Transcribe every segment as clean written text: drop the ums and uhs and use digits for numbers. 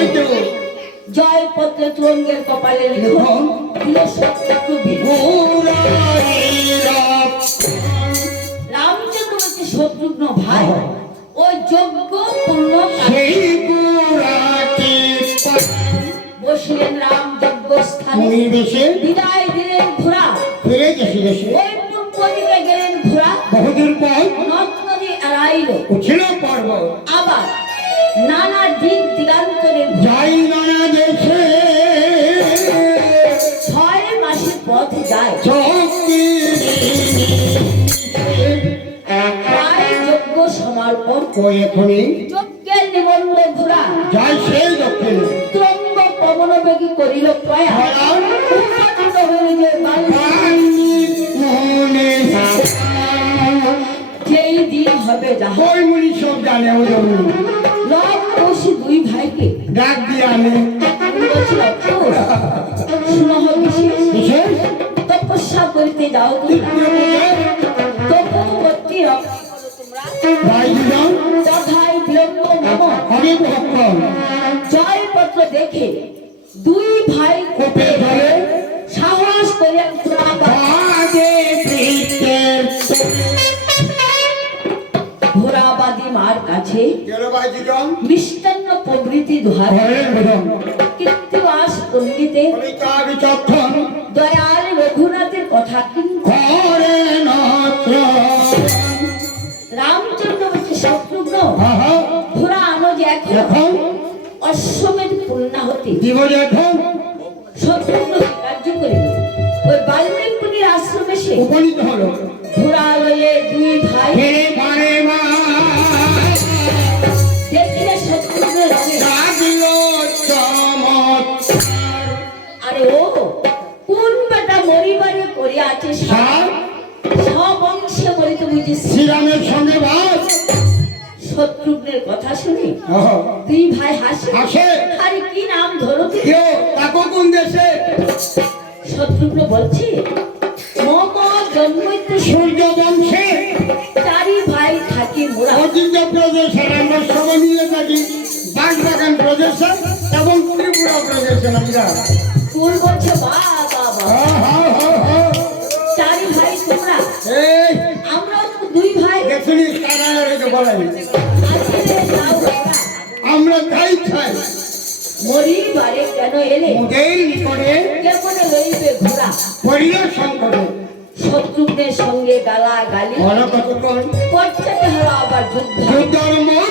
জয় পত্র তুরঙ্গের কপালে লিখো শত্রু রামচন্দ্র হচ্ছে শত্রুঘ্ন ভাই ওই যোগ্য পূর্ণ বসিলেন রাম যজ্ঞ স্থানে বিদায় দিলেন ঘোড়া ওই পূর্ব দিকে গেলেন ঘোড়া বহুদূর পর নদ নদী এড়াইল উঠিল পর্বত আবার নানা দিক দিগান্তরে যাই নানা দেশে 6 মাসের পথ যায় প্রায় যজ্ঞ সমর্পণ এখনই যজ্ঞের নিবন্ধ ঘোড়া যাই সেই দক্ষিণে তুরঙ্গ পবন বেগী করিল প্রয়াণ উপস্থিত হইল যে যেই দিন হবে যাহা ওই মুনি সব জানে ওই লব কোষী দুই ভাইকে ডাক দিয়ে আনে সুনহ বিশেষ বিশেষ তপস্যা করিতে যাও তপবর্তী রক্ষা করো তোমরা রাইজুদান তথায় বিলম্ব মম অনেক ভক্ষণ জয় পত্র দেখে দুই ভাই কোপে ধরে সাহস করিয়া বাজে বৃত্তের ঘোড়াবাদী মার কাছে গেল ভাইজুদান মিষ্টান্ন প্রভৃতি দোহার ঘরের ভেদন কৃত্তিবাস অঙ্গিতে কবিতা বিচক্ষণ দয়াল রঘুনাথের কথা কিন্তু ঘরে নত্র রামচন্দ্র হচ্ছে শত্রুঘ্ন আহা ঘোড়া আনো যে এখন এখন অশ্বমেধ পূর্ণাহতি দিব এখন শত্রুঘ্ন কার্য করিল ওই বাল্মীক মুনির আশ্রমে সে উপনীত হলো ঘোড়া লয়ে দুই ভাই হেরে পারে মা দেখিলে শত্রুঘ্নের রঙে রাগল চমৎকার আরে ও কোন বেটা মরিবারে করিয়াছে সার সব অংশে মরিতে বুঝিস শ্রীরামের সঙ্গে ভাব শত্রুঘ্নের কথা শুনে আহা দুই ভাই হাসে হাসে আরে কি নাম ধরো তো? কেউ তাকে কোন দেশে শত্রুঘ্ন বলছে মম জন্মইতে সূর্য বংশে চারি ভাই থাকি মোরা অজিত প্রদেশে আমরা সবাই মিলে থাকি বাগবাগান প্রদেশে এবং ত্রিপুরা প্রদেশে আমরা কোন বলছে বা বাবা চারি ভাই তোমরা এই আমরা তো দুই ভাই দেখুনি তারা রেখে বলাই আসলে যাও তোমরা। আমরা তাই চাই মরিবারে কেন এলে মোদের নিকটে কেমন লইবে ঘোড়া পরিবার সংকটে শত্রুঘ্নের সঙ্গে গালা গালি অনকতকর পশ্চাতে হলো আবার যুদ্ধ যুদ্ধর মন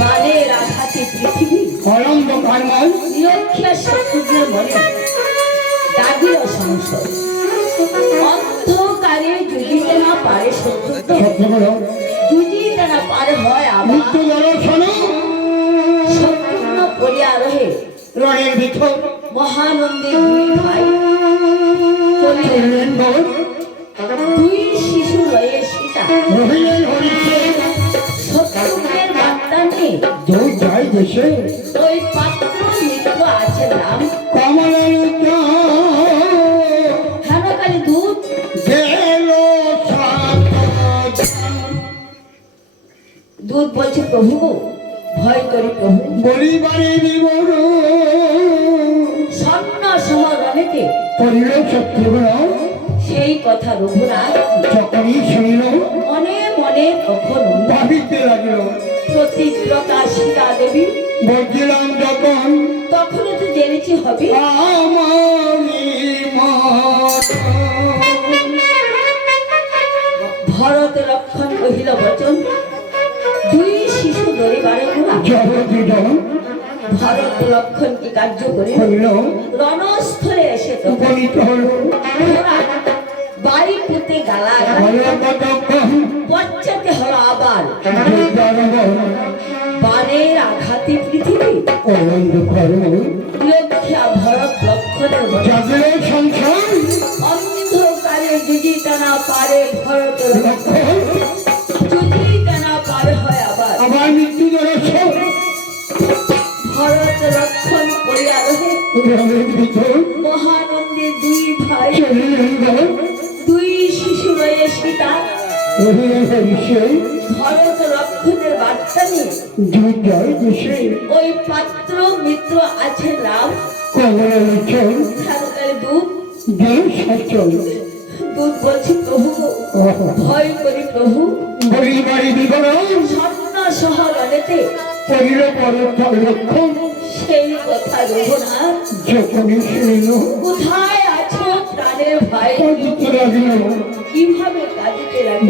বানের আঘাতে পৃথিবী অনন্ত কারমন নিরক্ষিয়া শত্রুঘ্নের মনে দাগিল সংশয় অন্ধকারে যুজিতে না পারে শত্রুঘ্ন সত্যগুলো যুজিতে না পারে হয় আবার মৃত্যু দর্শন শত্রুঘ্ন পড়িয়া রহে রণের ভিতর মহানন্দে দুই ভাই চলিলেন চললেন বল দুই শিশু লয়ে সীতা রহিলেন হরিষে শত্রুঘ্নের বার্তা নেই যোগ যাই দেশে ওই পাত্র মিত্র আছে রাম কমলানুত হেনকালী দূত গেল দূত বলছে প্রভু ভয় করি প্রভু বলিবারে বিবর স্বর্ণ সমরণেতে করিল শত্রুঘ্ন সেই কথা রঘুনাথ যখনই শুনিল মনে মনে তখন ভাবিতে লাগিল প্রতিব্রতা সীতা দেবী বলছিলাম যখন তখনও তো জেনেছি হবে আমারি মত ভরত লক্ষণ কহিল বচন দুই শিশু ধরিবারে ঘোড়া জগদীজন ভরত লক্ষণ কি কার্য করে হইল রণস্থলে এসে তখন উপনীত হল ঘোড়া বাড়ি পুঁতে গালা কতক্ষণ পশ্চাতে হলো আবার যুদ্ধারম্ভ বানের আঘাতে পৃথিবী অনন্ত কর্ম লক্ষ্যা ভরত লক্ষণের বচন জাগল সংসার অন্ধকারে যুজিতে না পারে ভরত লক্ষণ যুজিতে না পারে হয় আবার আবার মৃত্যু দর্শন ভরত লক্ষণ করিয়া রহে রণের ভিতর মহানন্দে দুই ভাই চলিলেন বল দুই শিশু রয়ে সীতা ভরত লক্ষণের বার্তা নিয়ে ওই পাত্র মিত্র আছে রাম তার দুধ দুধ বলছি প্রভু ভয় করি প্রভু স্বপ্ন সহ রণেতে সেই কথা রঘুনাথ কোথায় আছো প্রাণের ভাই কিভাবে কাঁদিতে লাগবে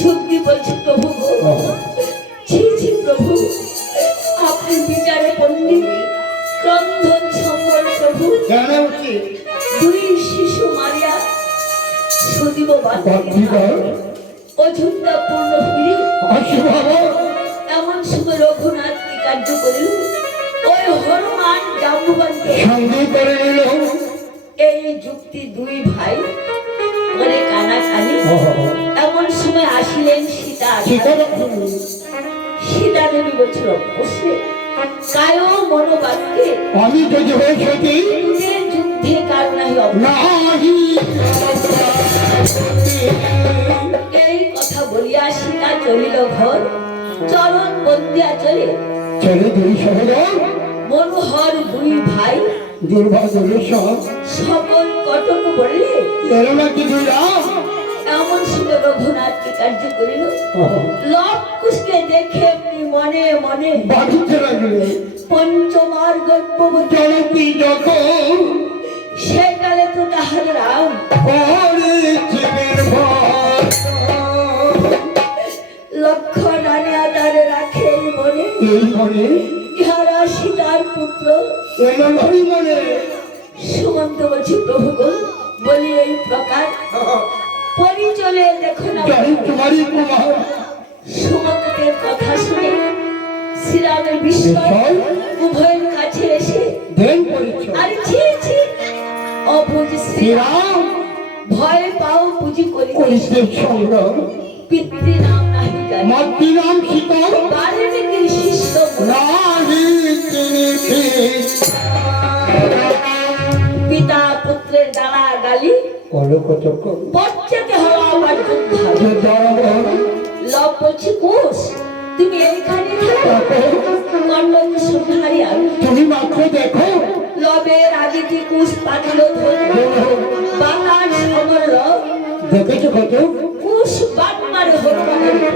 সত্যি বলছি প্রভু গো, ছি ছি প্রভু, আপনি বিচারে পণ্ডিত, ক্রন্দন সম্বল প্রভু। কেন উচিত দুই শিশু মারিয়া সুদীব অযোধ্যা পূর্ণ ফিরি এমন সময় রঘুনাথ কি কার্য করিল, ওই হনুমান জাম্বুবানকে সঙ্গে করে নিল। এই যুক্তি দুই ভাই করে কানাকানি। এমন সময় আসিলেন সীতা। সীতা দেবী বলছিল বসে কায় মনোবাক্যে আমি যদি হয়ে সতী তুদের যুদ্ধে কার নাহি নাহি। এই কথা বলিয়া সীতা চলিল ঘর, চরণ বন্দিয়া চলে চলে দুই সহোদর মনোহর দুই ভাই দুর্ভাগ্যের সব সকল কটক বললে এর নাকি দুই রাম। এমন সময় রঘুনাথ কি কার্য করিল, লব কুশকে দেখে এমনি মনে মনে বাঁধিতে লাগলে পঞ্চমার গর্ভবতী জনকি যখন সেকালে তো তাহার রাম করেছিলেন ভয়। লক্ষণ আনিয়া তারে রাখে মনে, এই মনে ইহারা সীতার পুত্র। এলো নয় মনে সুমন্ত বলছি প্রভু গো, বলি এই প্রকার পরিচলে দেখো না। জয় তোমারই কুমার সুমন্তের কথা শুনে শ্রীরামের বিস্ময় উভয়ের কাছে এসে দেন পরিচয়। আরে ছি ছি, অবুঝ শ্রীরাম, ভয় পাও বুঝি করিতে করিতে সংগ্রাম পিতৃ নাম নাহি জানি, মাতৃনাম সীতা বাল্মীকির শিষ্য নাহি চিনিতে। পিতা পুত্রের গালা গালি কলকতক পশ্চাতে হওয়া আমার যোদ্ধা। যে দরবার লব বলছি কোষ, তুমি এইখানে থাকো, কন্ডক সুধারি আমি। তুমি মাত্র দেখো লবের আদিটি কুশ পাতিল ধরে বাংলার সমর লব দেখেছো কত কুশ বাট মারে হনুমানের উপর।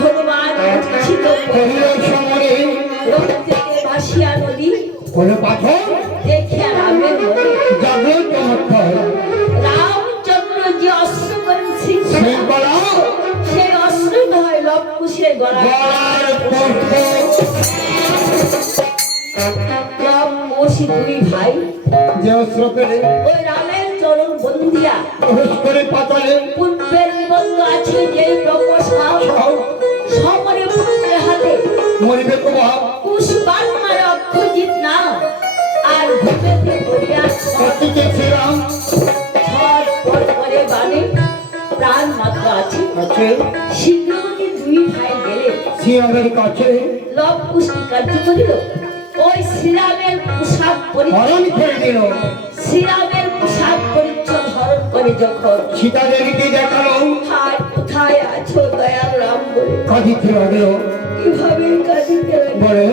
হনুমান উচ্ছিত কহিল সমরে রক্তে ভাসিয়া নদী কোনে পাথর দেখিয়া রামের মনে জাগল চমৎকার রামচন্দ্র যে অস্ত্র করেন সেই গলা সেই অস্ত্র নয় লব কুশের গলা। গলার পুষ্প লব কুশ দুই ভাই যে অস্ত্র পেলে ওই রামের চরণ বন্দিয়া প্রবেশ করে পাতালে পূর্বের নিবন্ধ আছে যে প্রকোষাও সমরে পুত্রের হাতে মরিবে প্রভাব কুশ বান মারে অক্ষজিৎ না আর ভূপেতে করিয়া সতীকে শ্রীরাম ছট পট করে বানে প্রাণ মাত্র আছে। আছে শীঘ্রগতি দুই ভাই গেলে শ্রীরামের কাছে লব কুশটি কার্য করিল, ওই শ্রীরামের পোশাক পরিচ্ছদ হরণ করে দিল। শ্রীরামের পোশাক পরিচ্ছদ হরণ করে যখন সীতা দেবীকে দেখালো হায় কোথায় আছো দয়াল রাম বলে কাঁদিতে লাগলো কিভাবে কাঁদিতে লাগে। বলে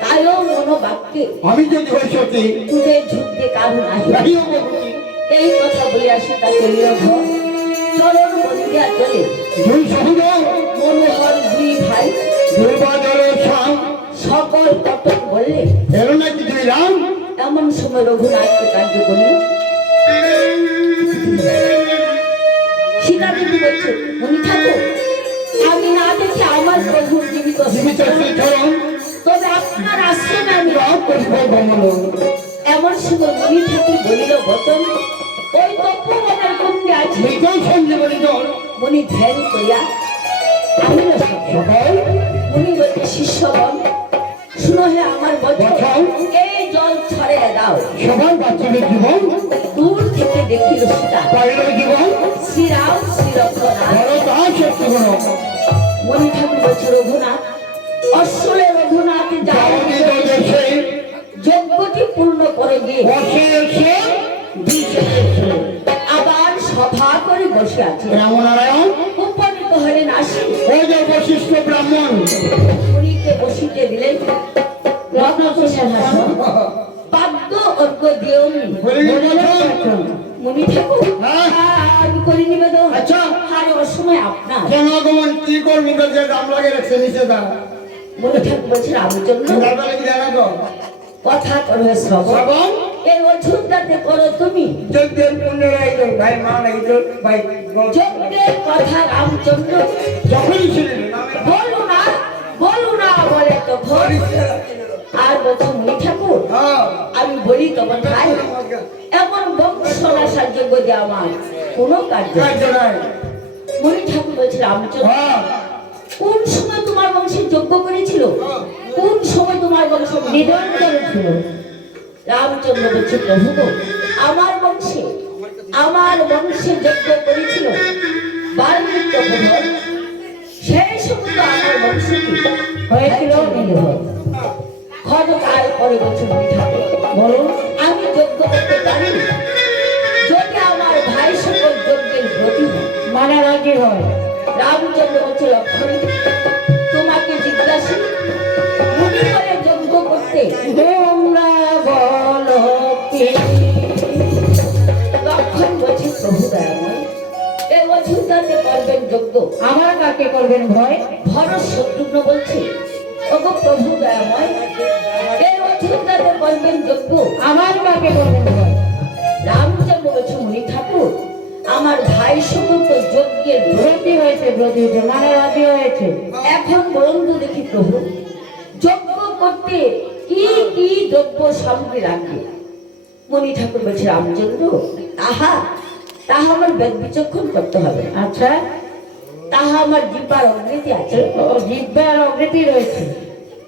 তাইও মনোবাক্যে আমি যদি হই সতী তুদের ঝুঁকতে কারণ আসে নাহিও ভগবতী এই কথা বলিয়া সীতা চলিল ঘর চরণ বলিয়া চলে দুই সহোদর মনোহর দুই ভাই দুর্বাদলের সাম সকল কটক বললে এলো নাকি দুই রাম এমন সময় রঘুনাথকে কার্য করিল সীতা দেবী বলছে মনি ঠাকুর আমি না দেখে আমার প্রভুর জীবিত জীবিত শ্রীচরণ তবে আপনার আশ্রমে আমি রাম করিব গমন এমন সময় মনি ঠাকুর বলিল বচন ওই তপবনের কুণ্ডে আছে মৃত সঞ্জীবনী জল মনি ধ্যান করিয়া আহিল সকাল মনি বলছে শিষ্যগণ শুনো হে আমার বচন বচন। এই জল ছড়ে দাও সবার বাচ্চাদের জীবন দূর থেকে দেখিল সীতা পাইল জীবন শ্রীরাম শ্রীরক্ষণা বড় তা শক্তিগুণ মনি ঠাকুর বলছে রঘুনাথ অশ্বলে রঘুনাথ যাও যাওনি দেশে যজ্ঞটি পূর্ণ করে গিয়ে বসে এসে দিশে এসে আবার সভা করে বসে আছে রামনারায়ণ উপনীত হলেন আসি ওই যে বশিষ্ঠ ব্রাহ্মণ পুরীতে বসিতে দিলেন রত্নসিংহাসন বাদ্য অর্ঘ্য দিয়েও বলে গেছেন মনি ঠাকুর হ্যাঁ? আমি করি নিবেদন আচ্ছা। আর ওর সময় আপনার জনগমন কি করবি তো যে দাম লাগে রাখছে নিচে দাম মনি ঠাকুর বলছেন আমার জন্য তারপরে কি জানা তো কথা করবে শ্রবণ শ্রবণ এই অযোধ্যাতে করো তুমি যজ্ঞের পুণ্যের একজন ভাই মা নাকি তোর ভাই যজ্ঞের কথা রামচন্দ্র যখনই ছিলেন বলো না বলে তো ভোর আর বলছো মনি ঠাকুর হ্যাঁ আমি বলি তোমার ভাই এমন বংশনাশার যোগ্য যে আমার কোনো কার্য নেই। কার্য নাই মনি ঠাকুর বলছে রামচন্দ্র হ্যাঁ কোন সময় তোমার বংশের যজ্ঞ করেছিল কোন সময় তোমার বংশ নিধন করেছিল রামচন্দ্র বলছে প্রভু গো, আমার বংশে যজ্ঞ করেছিল বাল্মীকি প্রভু সেই সময় তো আমার বংশে কি হয়েছিল নিধন ক্ষণকাল পরে বলছে মনি ঠাকুর বলো আমি যজ্ঞ করতে পারি যদি আমার ভাই সকল যজ্ঞের ব্রতী হয় মানে রাজি হয় রামচন্দ্র বলছে লক্ষণ তোমাকে জিজ্ঞাসা মুনি করে যজ্ঞ করতে তোমরা বলো কে? লক্ষণ বলছে প্রভু দয়াময় এই অযোধ্যাতে করবেন যজ্ঞ আমার কাকে করবেন ভয় ভরত শত্রুঘ্ন বলছে ওগো প্রভু দয়াময় এই অযোধ্যাতে করবেন যজ্ঞ আমার কাকে করবেন ভয় রামচন্দ্র বলছে মুনি ঠাকুর আমার ভাই সকল তো যজ্ঞের ব্রতী হয়েছে মানে রাজি হয়েছে এখন বলুন তো দেখি প্রভু যজ্ঞ করতে কি কি দ্রব্য সামগ্রী রাখবে মনি ঠাকুর বলছে রামচন্দ্র তাহা আমার বেদ বিচক্ষণ করতে হবে আচ্ছা তাহা আমার জিব্বার অগ্রতি আছে জিব্বার অগ্রতি রয়েছে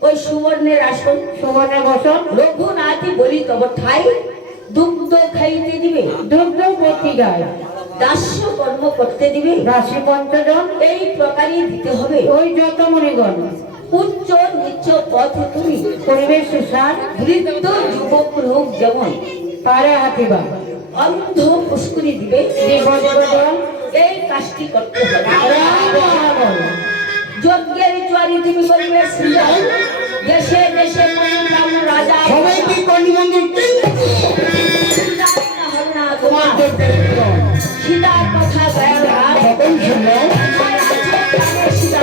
ওই সুবর্ণের আসন সুবর্ণের বসন রঘুনাথই বলি তব ঠাই দুগ্ধ খাইতে দিবে দুগ্ধ প্রতি গায় দাস্য কর্ম করতে দিবে রাশি পঞ্চজন এই প্রকারই দিতে হবে ওই যত মনিগণ উচ্চ নিচ্চ পথ তুমি পরিবেশ সুসার বৃদ্ধ যুবক লোক যেমন পারে হাতিবা অন্ধ পুষ্করি দিবে এই কাজটি করতে হবে যজ্ঞের জোয়ারি তুমি করিবে দেশে দেশে রাজা সবাই কি কর্ণি মন্দির হবে না তোমার সীতার কথা সীতা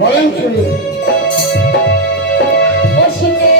বলেন শুনি বসিতে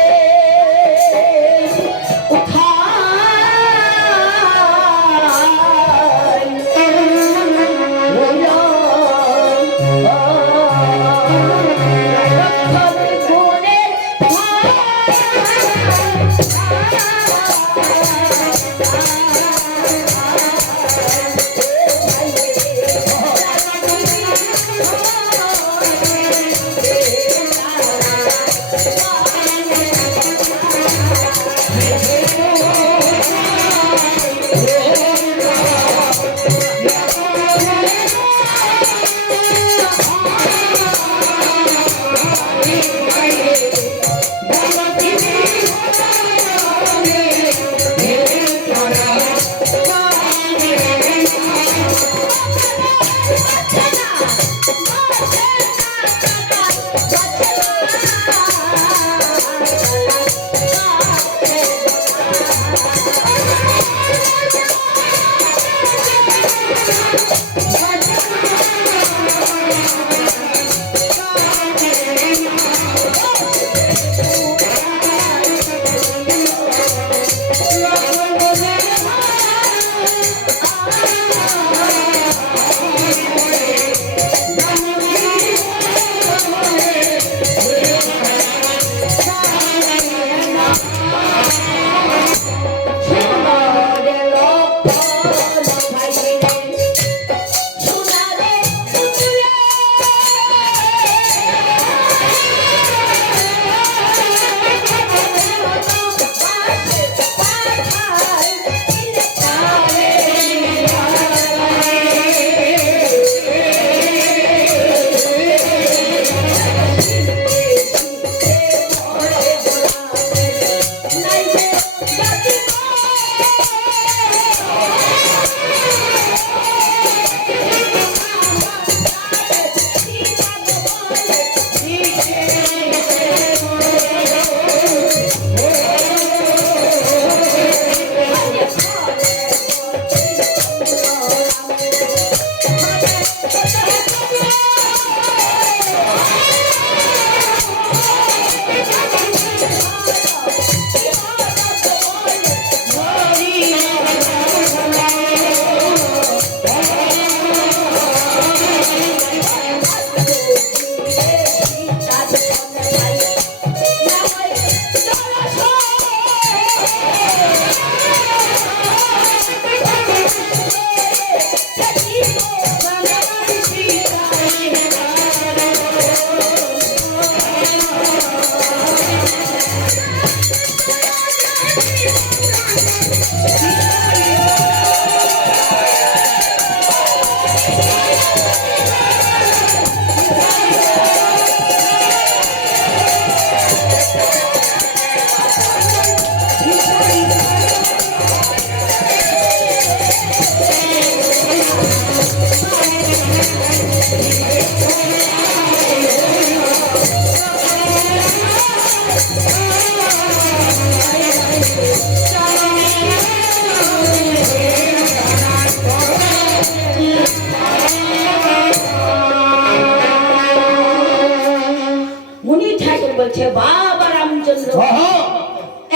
মুনি ঠাকুর বলছে বাবা রামচন্দ্র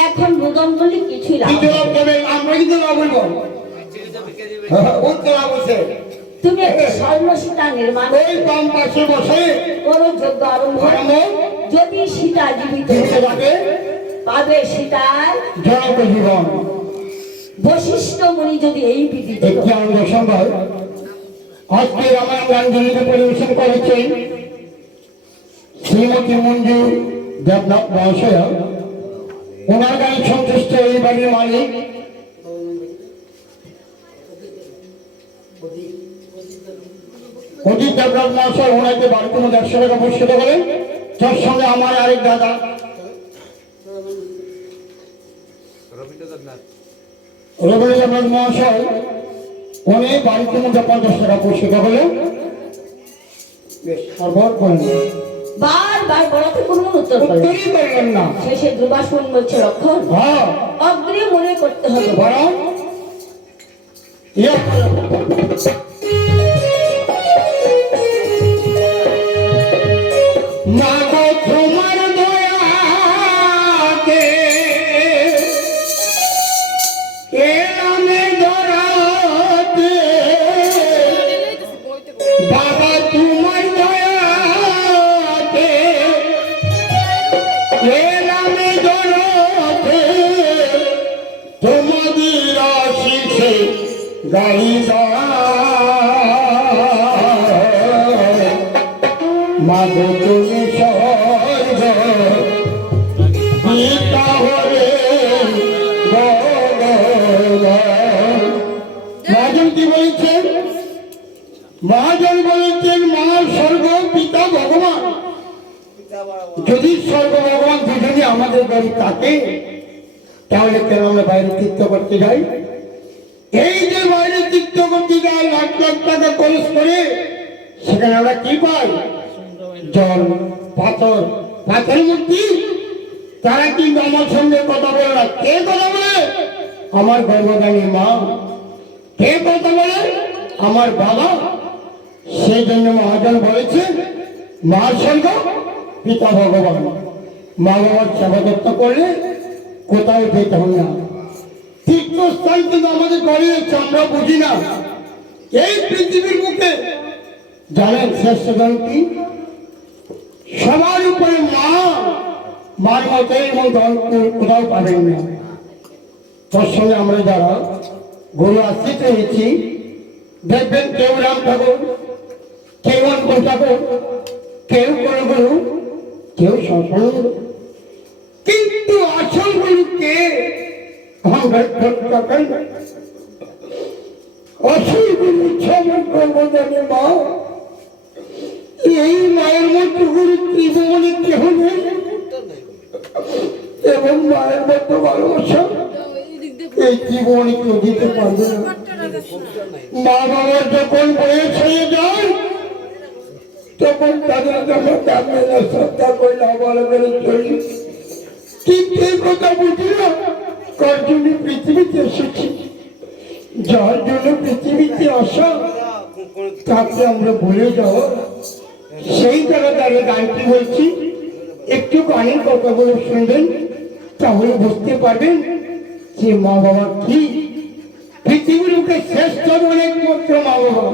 এখন রোদন করলে কিছুই লাভ কিন্তু হবে না। তবে আমরা কিন্তু না বলবো উত্তর অবশ্যই তুমি একটা স্বর্ণ সীতা নির্মাণ ওই বাম পাশে বসে করো যজ্ঞ আরম্ভ আরম্ভ। যদি সীতা জীবিত দিতে যাবে পাবে সীতার জনক জীবন। বশিষ্ঠ মুনি যদি এই বিধি দিত, একটি আনন্দ সংবাদ আজকে রামায়ণ গানগুলিকে পরিবেশন করেছেন শ্রীমতী মঞ্জু দেবনাথ মহাশয়া। ওনার গায়ে সন্তুষ্ট এই বাড়ির মালিক অজিত দেবনাথ মহাশয় ওনাকে বাড়িতে মধ্যে 100 টাকা পুরস্কৃত করেন। তার সঙ্গে আমার আরেক দাদা রবীন্দ্র দেবনাথ মহাশয় উনি বাড়িতে মধ্যে 50 টাকা পুরস্কৃত করলেন। বেশ সর্বর করেন বারবার বলাতে কোনো উত্তর করলেন উত্তরই করলেন না। শেষে দুর্বাসন বলছে লক্ষণ হ্যাঁ অগ্রে মনে করতে হবে বরং মাগো তোমার দয়াতে এলামে ধরাতে বাবা তোমার দয়াতে এলামে ধরাতে তোমাদের আশিসে গাইবা মাগো তুমি স্বর্গ পিতা হলে মহাজন কি বলেছেন? মহাজন বলেছেন মা স্বর্গ পিতা ভগবান। যদি স্বর্গ ভগবান দুজনই আমাদের বাড়ি থাকে তাহলে কেন আমরা বাইরে তীর্থ করতে যাই? এই যে বাইরে তীর্থ করতে যাই লাখ লাখ টাকা খরচ করে, সেখানে আমরা কি পাই? জল, পাথর, পাথর মূর্তি। তারা কিন্তু আমার সঙ্গে কথা বলে না। কে কথা বলে? আমার গর্ভধারী মা। কে কথা বলে? আমার বাবা। সেই জন্য মহাজন বলেছে মা স্বর্গ পিতা ভগবান। মা বাবার সেবা যত্ন করলে কোথাও যেতে হবে না। তীর্থস্থান কিন্তু আমাদের গড়ে যাচ্ছে, আমরা বুঝি না। এই পৃথিবীর বুকে জানেন শ্রেষ্ঠ জন কি? সবার উপরে মা। মার মতো এবং কোথাও পাবেন না। তার সঙ্গে আমরা যারা গুরু আশ্রিত হয়েছি, দেখবেন কেউ রাম ঠাকুর, কেউ অঙ্কুর ঠাকুর, কেউ কোনো গুরু, কেউ সৎসঙ্গ গুরু। কিন্তু আসল গুরু কে? আসল গুরু আমার গর্ভধারী মা। এই মায়ের মতো গুরু ত্রিভুবনে কেহ নেই, এবং মায়ের মতো ভালোবাসা এই ত্রিভুবনে কেউ দিতে পারবে না। মা বাবার যখন বয়স হয়ে যায় তখন তাদের জন্য কামে না, শ্রদ্ধা করলে ভালো করে চলি। কিন্তু এই কথা বুঝি না কার জন্য পৃথিবীতে এসেছি, যার জন্য পৃথিবীতে আসা তাকে আমরা ভুলে যাও। সেই জায়গা দাঁড়িয়ে গানটি বলছি, একটু গানের কথাগুলো শুনবেন, তাহলে বুঝতে পারবেন যে মা বাবা কি। পৃথিবীর বুকে শ্রেষ্ঠ একমাত্র মা বাবা।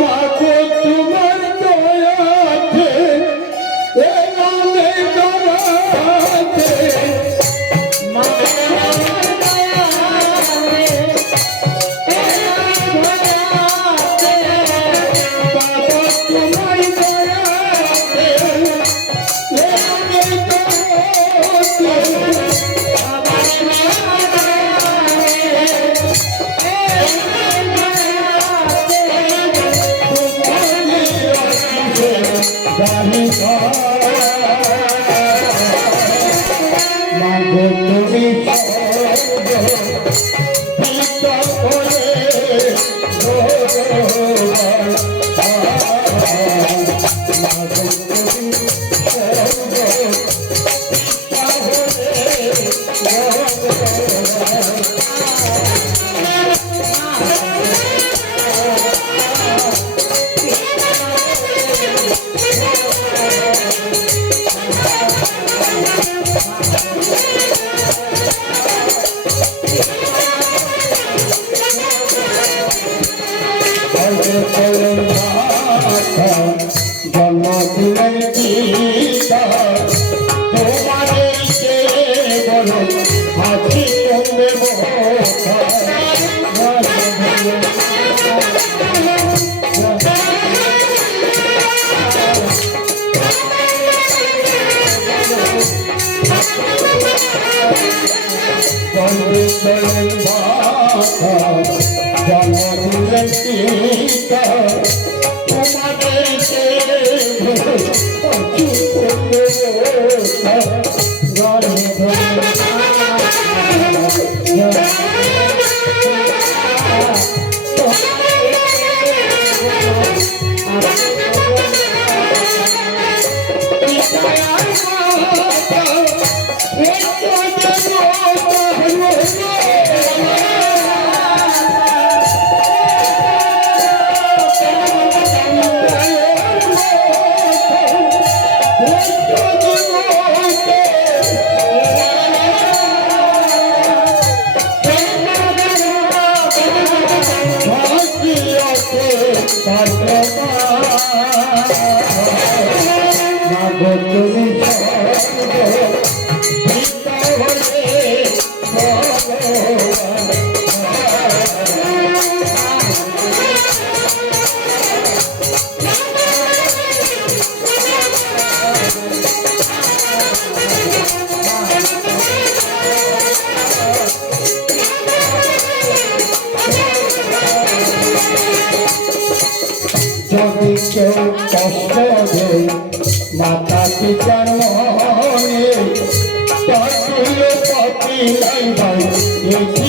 মাগো তোমার দয়াতে এলামে ধরাতে, মায়ের দয়াতে এলাম ধরাতে জন্ম দিলেন পিতা তোমাদের বলো হাসি কমবে জন্ম দিলেন পিতা তোমাদের যদি কেউ কষ্ট দেয় মাতা পিতার মনে তাহলে পাপি নাই ভাই এটি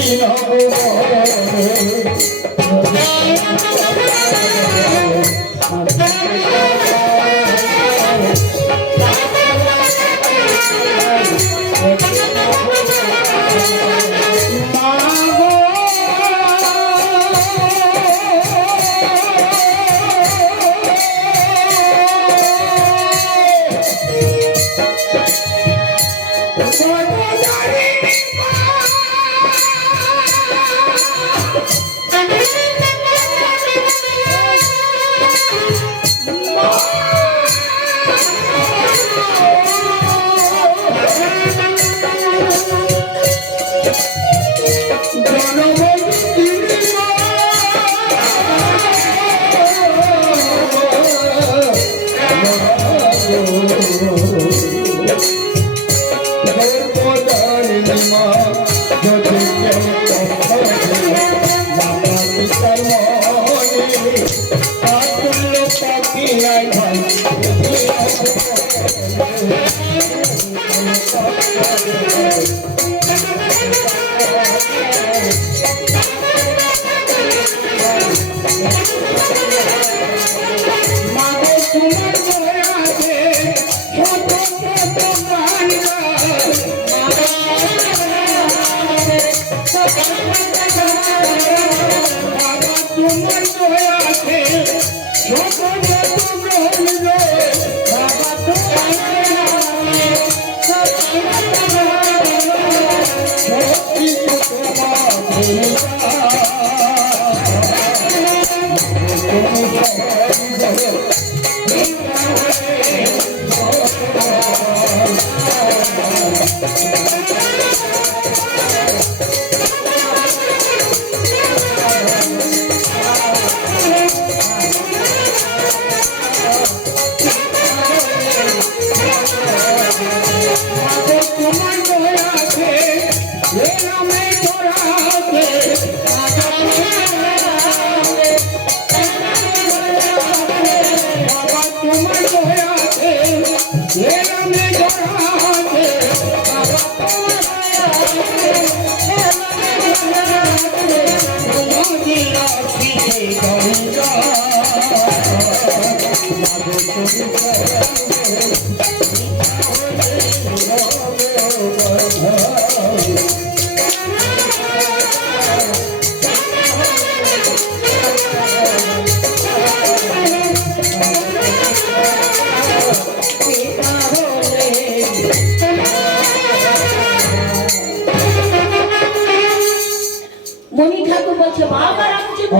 মণি ঠাকুর বলছে বাবা রামচন্দ্র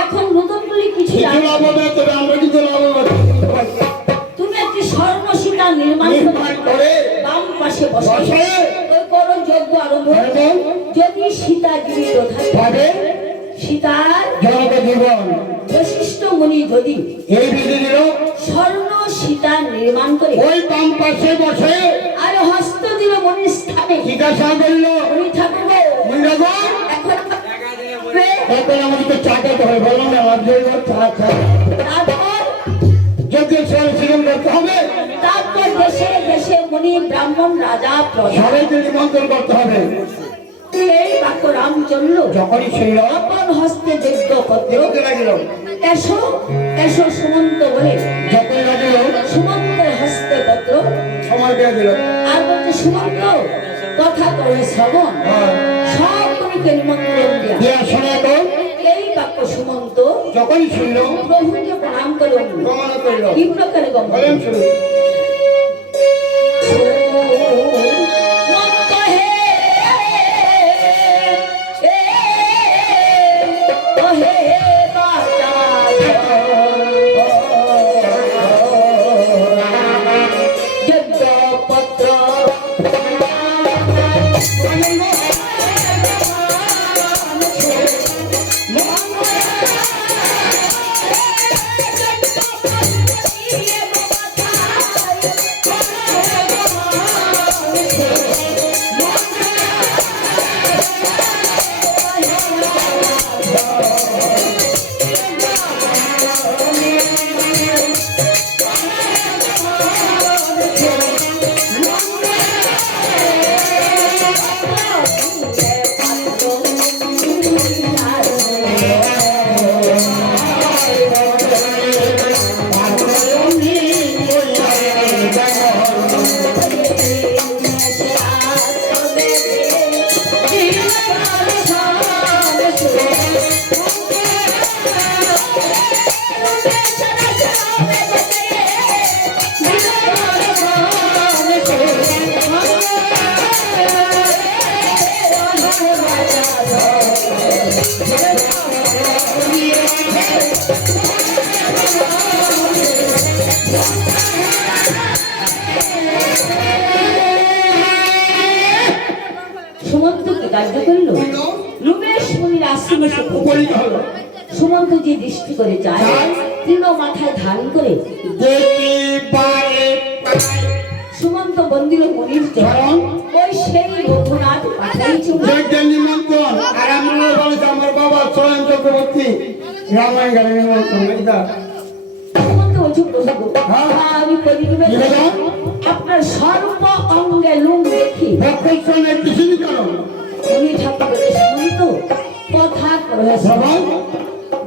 এখন রুদনগুলি সীতা কিছু লাভ হবে তবে আমরা কিছু লাভ হবে তুমি একটি স্বর্ণ সীতা নির্মাণ নির্মাণ করে বাম পাশে বসে বসে ওই করো যজ্ঞ আরম্ভ এবং যদি সীতা জীবিত থাকে ভাবে সীতার জনক জীবন বশিষ্ঠ মুনি যদি এই বিধি দিল স্বর্ণ সীতা নির্মাণ করে ওই বাম পাশে বসে আর হস্ত দিল মনির স্থানে জিজ্ঞাসা করল উনি ঠাকুর মুন্ডাগো এখন এখন আমাদেরকে চা খেতে হবে বললাম না আমার জন্য চা খা তারপর যজ্ঞের সময় সেরকম করতে হবে তারপর দেশে দেশে মুনি ব্রাহ্মণ রাজা প্রজা সবাইকে নিমন্ত্রণ করতে হবে এই বাক্য রামচন্দ্র যখনই সেই অপর হস্তে যজ্ঞ পত্র দেবকে লাগিল এসো এসো সুমন্ত বলে যখনই লাগিল সুমন্তের হস্তে পত্র সময় দিয়ে দিল আর বলছে সুমন্ত কথা করে শ্রবণ সব মুনিকে নিমন্ত্রণ দিয়া দেয়া শোনা কর এই বাক্য সুমন্ত যখনই শুনল প্রভুকে প্রণাম করে গমন করিল কি প্রকারে গমন বলেন শুরু মন্ত হে হে যজ্ঞ পত্র সুমন্ত কি কার্য করল রুমেশ মুনির আশ্রমে উপনীত হলো সুমন্ত যে দৃষ্টি করে যায় তৃণ মাথায় ধান করে দেখি পারে সুমন্ত মন্দির মুনির চরণ ওই সেই রঘুনাথ পাঠাইছিল যজ্ঞের নিমন্ত্রণ আর আমরা বলেছে আমার বাবা চয়ন চক্রবর্তী রামায়ণ গানের নিমন্ত্রণ এটা সুমন্ত বলছে প্রভু হ্যাঁ। আমি করিবে কি বলো? আপনার সর্ব অঙ্গে লুম দেখি ভক্তস্থানের কিছু কারণ উনি ঠাকুর বলছে সুমন্ত কথা কহে শ্রবণ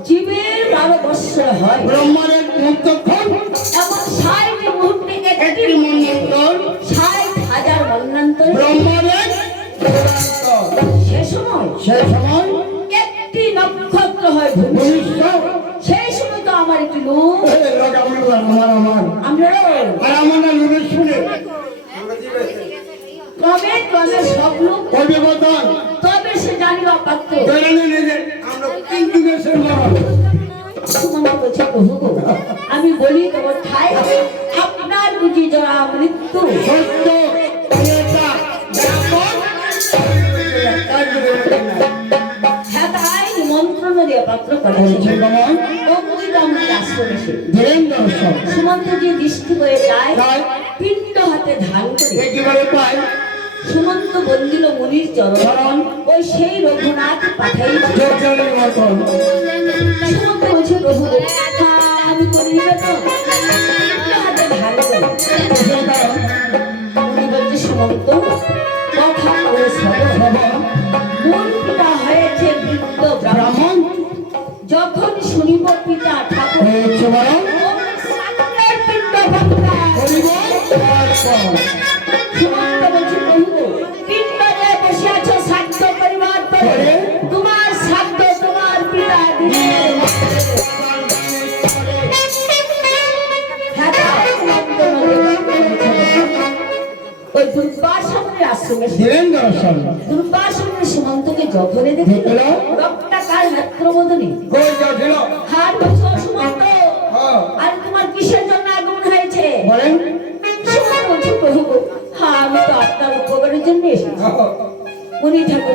জীবের 12 বৎসর হয় ব্রহ্মাণ্ডের মুক্তক্ষণ এমন 60 মুহূর্তে একটি একটি মন্বন্তর 60,000 মন্বন্তরে ব্রহ্মাণ্ডের চূড়ান্ত। সে সময় সে সময় একটি নক্ষত্র হয় ভূমি ভবিষ্য সেই সময় তো আমার একটি লোক আমার আমরা আর আমার না লোকের শুনে ক্রমে ক্রমে সব লোক কবে বদন তবে সে জানিবা পাত্র বেরানি নেজে আমরা কিন্তু দেশের মানুষ সুমন্ত বলছে প্রভু আমি বলি তোমার ঠাই আপনার বুঝি জরা মৃত্যু সত্য এটা ব্রাহ্মণ হ্যাঁ তাই নিমন্ত্রণ দিয়ে পাত্র পাঠাইছে ভগবান অঙ্কিত আমরা আশ্রমে এসে ধীরেন্দ্র সব সুমন্ত যে দৃষ্টি করে যায় যায়। পিণ্ড হাতে ধান করে একেবারে পায় সুমন্ত বন্দিল মুনির চরণ ওই সেই রঘুনাথ পাঠাইছে যজ্ঞের মতন সুমন্ত বলছে প্রভু আমি করিবে তো পিণ্ড হাতে ধান করে উনি বলছে সুমন্ত কথা বলে শ্রবণ মূল পিতা হয়েছে বৃদ্ধ ব্রাহ্মণ ব্রাহ্মণ যখন শুনিব পিতা ঠাকুর হয়েছে বরং সামনের পিণ্ড ভক্তা সুমন্ত বলছে প্রভু পিণ্ডে বসে আছো শ্রাদ্ধ পরিবার করে তোমার শ্রাদ্ধ তোমার পিতা দিবে হ্যাঁ তাই নিমন্ত্রণ ওই দুর্বাসনের আশ্রমে ধীরেন্দ্র সব দুর্বাসনের সুমন্তকে যখনই দেখল দেখল? রক্তাকার নেত্রমোদনী কই যাচ্ছিল হার বছর সুমন্ত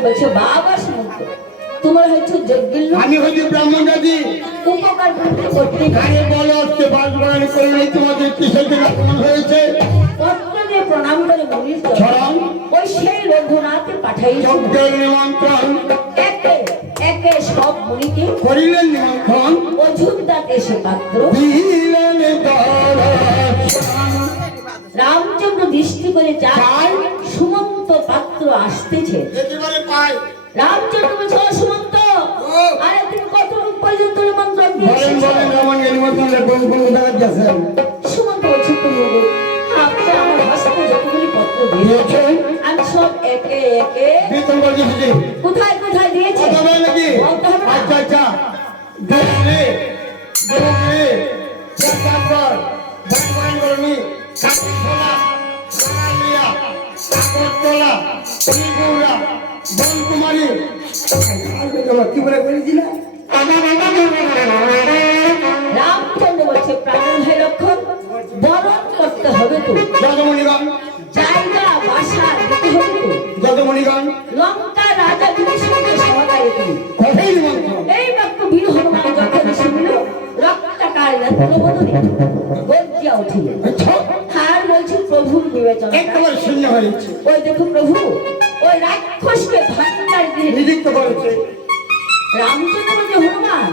বলছে বাবা সুমন্ত তোমার হচ্ছে যজ্ঞের লোক আমি হচ্ছি ব্রাহ্মণ জাতি। উপকার করতে করতে গায়ে বল হচ্ছে বাসবাগান করলে তোমাদের কিসের জন্য অপমান হয়েছে? পত্র দিয়ে প্রণাম করে মুনির ছড়াও। ওই সেই রঘুনাথে পাঠাইছে যজ্ঞের নিমন্ত্রণ একে একে সব মুনিকে করিলেন নিমন্ত্রণ, অযোধ্যাতে এসে পাত্র দিলেন দর্শন। রামচন্দ্র দৃষ্টি করে যায় চায়। সুমন্ত পাত্র আসতেছে একেবারে পায়। রামচন্দ্র বলছে "ও সুমন্ত ও। আরে তুমি কত পর্যন্ত নিমন্ত্রণ বলেন দিয়েছো বলেন রামন নিমন্ত্রণ কোন কোন দেখা যাচ্ছে? সুমন্ত বলছে প্রভু আপনি আমার হস্তে যতগুলি পত্র দিয়েছেন দিয়েছেন আমি সব একে একে বেতন করে দিয়েছি। কোথায় কোথায় দিয়েছি কথা বলে নাকি? বলতে হবে না। আচ্ছা আচ্ছা। দুর্গে দুর্গে চাকর ভগবান করনি কাকতলা বাঙালিয়া কাকতলা ত্রিপুরা বনকুমারী কি বলে বলেছিল? রামচন্দ্র বলছে প্রাণের ভাই লক্ষণ বরণ করতে হবে তো যদমণিগণ জায়গা বাসা দিতে হবে তো যদমণিগণ লঙ্কা রাজা বিভীষণকে সহকারী তুমি কথাই নিমন্ত্রণ। এই বাক্য বীর হনুমান যখন শুনল রক্তকার নেত্রবদনে গর্জিয়া উঠিল আচ্ছা আর বলছে প্রভুর বিবেচনা একেবারে শূন্য হয়েছে, ওই দেখো প্রভু ওই রাক্ষসকে ভান্ডার দিয়ে নিযুক্ত করেছে। রামচন্দ্র বলছে হনুমান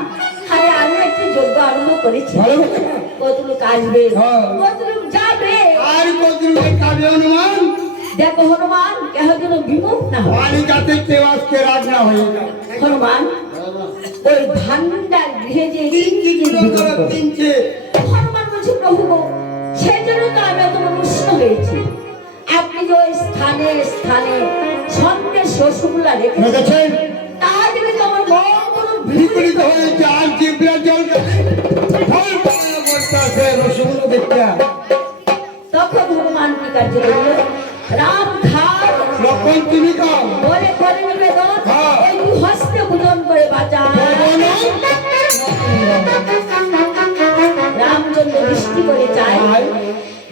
আরে আমি একটি যজ্ঞ আরম্ভ করেছি ভালো কথা। কত লোক আসবে হ্যাঁ। কত লোক যাবে আর কতদিন কাজে অনুমান দেখো হনুমান কেহ যেন বিমুখ না হয় পানি যাতে কেউ আজকে রাগ না হয়ে যায়। হনুমান ওই ভান্ডার গৃহে যে তিনটে হনুমান বলছে প্রভু গো, সেই জন্য তো আমি এত মনুষ্য হয়েছি আপনি যে ওই স্থানে স্থানে সন্দেশ রসগোল্লা রেখেছেন দেখেছেন তাহা থেকে তো আমার মন কোনো বিপরীত হয়েছে। আর জিব্রা জল ফল পাওয়া বলতে আছে রসগোল্লা দেখা। তখন হনুমান কি কার্য করল রাম খাও লক্ষণ তুমি খাও বলে করে নিবেদন হ্যাঁ। ওই দুই হস্তে পূজন করে বাঁচা রামচন্দ্র দৃষ্টি করে চায়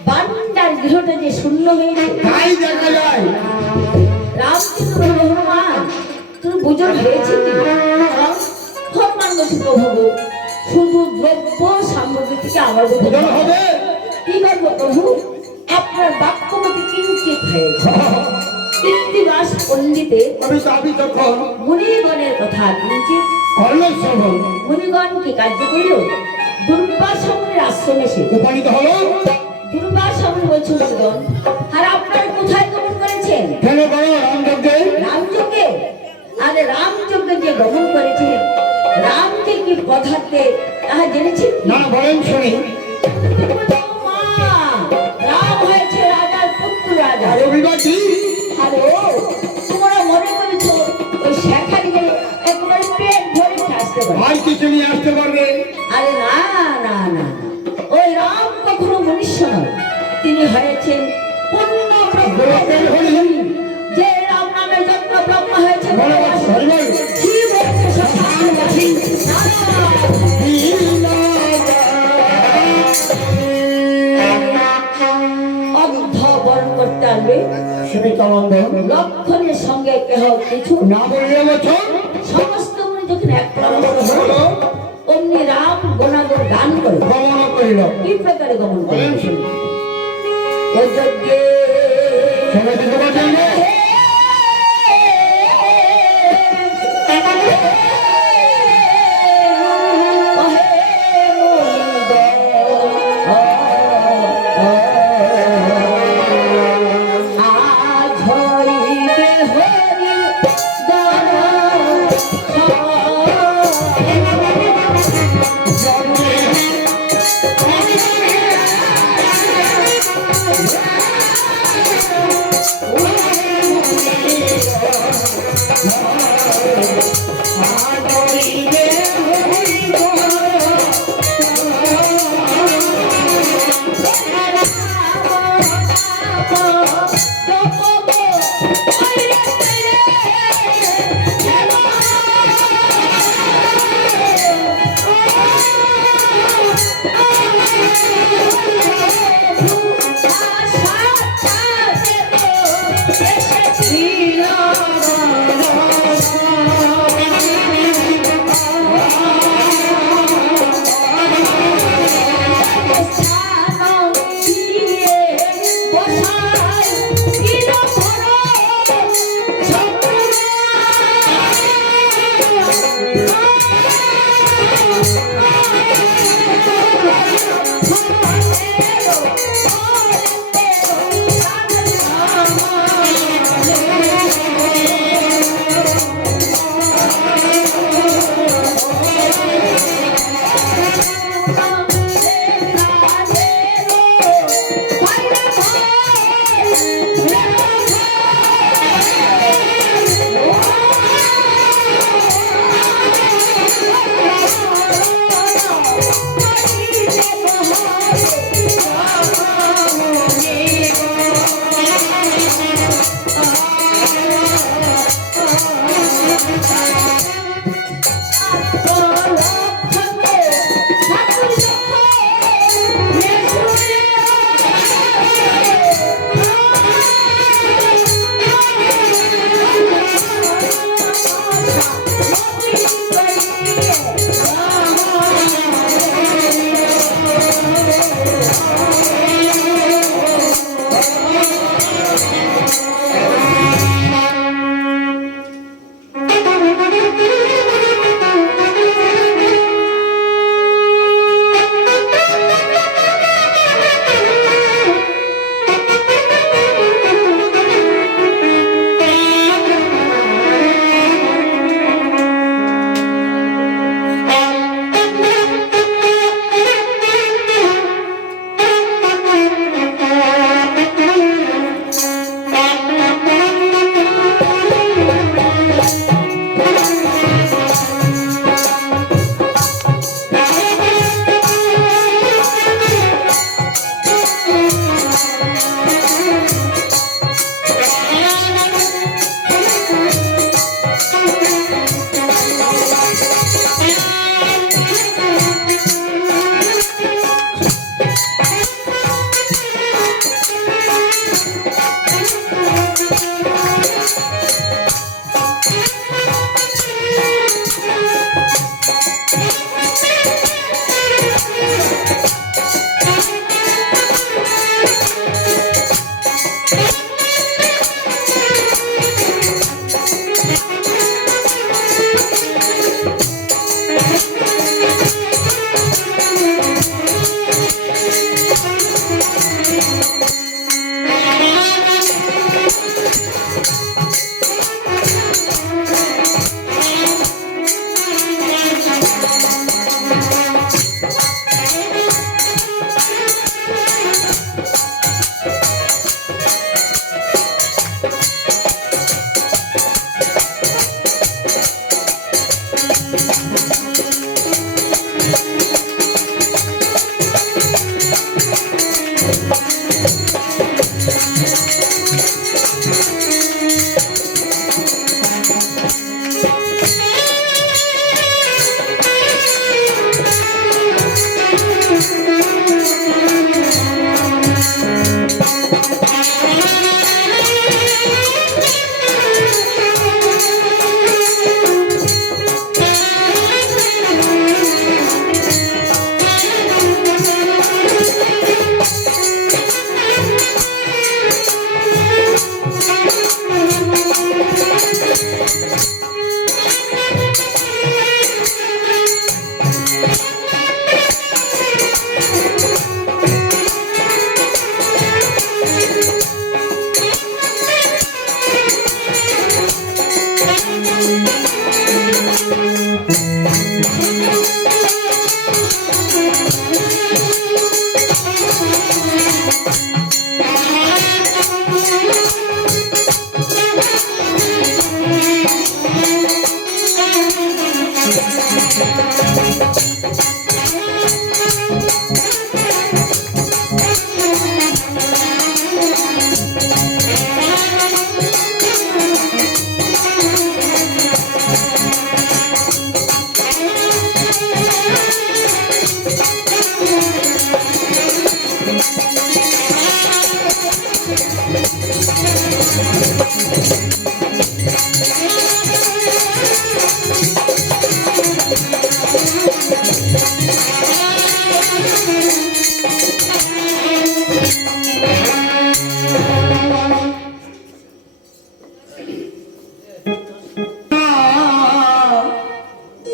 ভান্ডার গৃহটা যে শূন্য হয়েছে তাই দেখা যায়। রামচন্দ্র বলল হনুমান তোর পূজন হয়েছে কি হনুমান বলছে প্রভু গো, শুধু দ্রব্য সামগ্রী থেকে আমার ভোজন বোধন হবে। কি করবো প্রভু আপনার বাক্যমতি কিঞ্চিত হয়েছে কৃত্তিবাস পণ্ডিতে আমি তখন মুনিগণের কথা কিঞ্চিত কর্ণের শ্রবণ মুনিগণ কি কার্য করল দুর্বাসমনের আশ্রমে সে উপনীত হলো। দুর্বাসমন বলছে মুনিগণ আর আপনারা কোথায় গমন করেছেন কেন করো রামযজ্ঞে? রামযজ্ঞে আরে রামযজ্ঞে যে গমন করেছে রামকে কি পদার্থে তাহা জেনেছেন না বলেন শুনি। মা, রাম হয়েছে রাজার পুত্র রাজা আর অভিবাসী হ্যালো তোমরা মনে করেছো ওই শেখারি গেলে একেবারে পেট ভরে আসতে পারে আর কিছু নিয়ে আসতে পারবে? আরে না না না ওই রাম কখনো মনুষ্য নয় তিনি হয়েছেন পূর্ণ ব্রহ্ম যে রাম নামে জন্ম ব্রহ্ম হয়েছে বলো, বলো। জীব হয়েছে শ্মশানবাসী। অর্ধবরণ করতে আসবে লক্ষণের সঙ্গে কেহ কিছু না বললে বছর সমস্ত মুনি যখন এক পরামর্শ হলো অমনি রাম গুণাগুণ গান করে গমন করিল। কি প্রকারে গমন করে বলেন শুনি। ও যজ্ঞে সবাই দিতে পারছেন না? এসেছি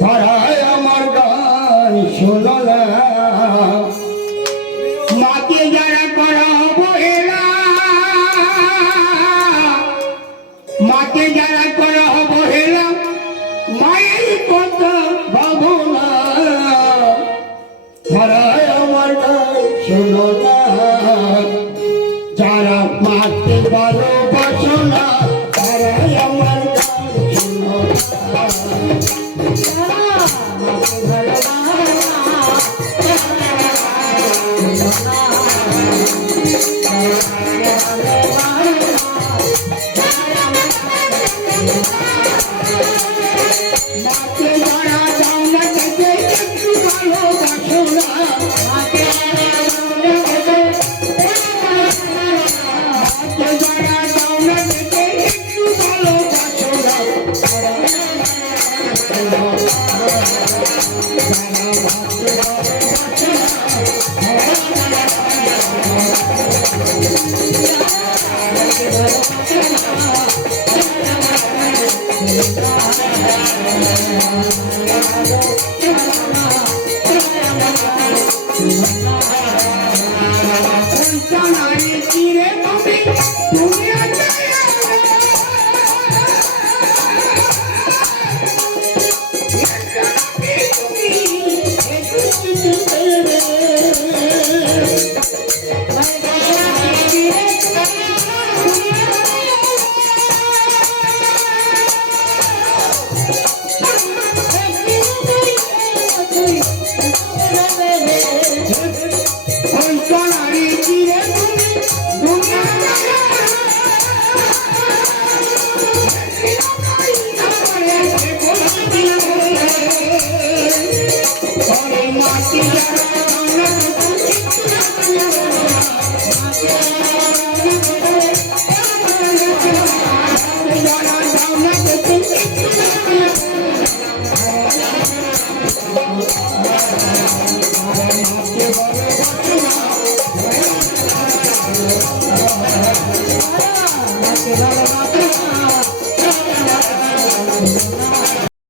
পাড়ায় আমার গান শোনো না, মাকে যারা করা অবহেলা, মাকে যারা করা অবহেলা, মায়ের কথা ভাবো না। পাড়ায় আমার গান শোনো না, যারা মাকে ভালোবাসো না, পাড়ায় আমার গান শোনো না। মাকে যারা দাও না খেতে একটু ভালোবাসো না, মাকে যারা দাও না খেতে একটু ভালোবাসো না। নারী তীরে তুমি তুমি কেলাম